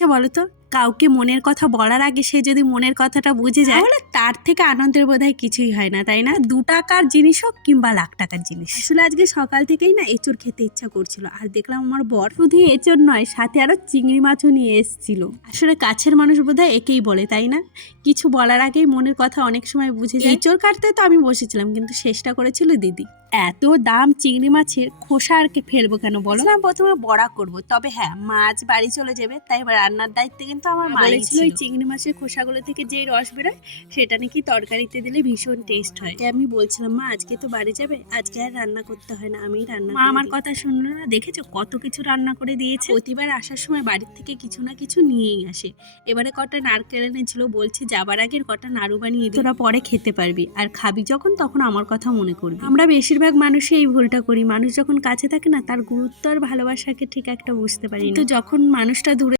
আচ্ছা বলো তো, কাউকে মনের কথা বলার আগে সে যদি মনের কথাটা বুঝে যায় তাহলে তার থেকে আনন্দের বোধহয় কিছুই হয় না, তাই না? 2 টাকার জিনিস হোক কিংবা লাখ টাকার জিনিস। আসলে আজকে সকাল থেকেই না এঁচড় খেতে ইচ্ছা করছিল, আর দেখলাম আমার বর শুধু এঁচড় নয়, সাথে আরো চিংড়ি মাছও নিয়ে এসেছিল। আসলে কাছের মানুষ বোধহয় একেই বলে, তাই না? কিছু বলার আগেই মনের কথা অনেক সময় বুঝে যায়। এঁচড় কাটতে তো আমি বসেছিলাম, কিন্তু শেষটা করেছিল দিদি। এত দাম চিংড়ি মাছের, খোসা আর কে ফেলবো কেন বলো? না প্রথমে বড়া করব, তবে হ্যাঁ মাছ বাড়ি চলে যাবে, তাই রান্নার দায়িত্বে কিন্তু আমার মা বলেছিল ওই চিংড়ি মাছের খোসাগুলো থেকে যে রস বেরোয় সেটা নাকি তরকারিতে দিলে ভীষণ টেস্ট হয়। আমি বলছিলাম মা আজকে তো বাড়ি যাবে, আজকে আর রান্না করতে হয় না, আমিই রান্না। মা আমার কথা শুনলো না, দেখেছো কত কিছু রান্না করে দিয়েছে। প্রতিবার আসার সময় বাড়ির থেকে কিছু না কিছু নিয়েই আসে। এবারে কটা নারকেল এনেছিল, বলছি যাবার আগের কটা নাড়ু বানিয়ে দিই, তোরা পরে খেতে পারবি, আর খাবি যখন তখন আমার কথা মনে করবি। আমরা বেশিরভাগ মানুষই এই ভুলটা করি, মানুষ যখন কাছে থাকে না তার গুরুত্ব আর ভালোবাসাকে ঠিক একটা বুঝতে পারি না, তো যখন মানুষটা দূরে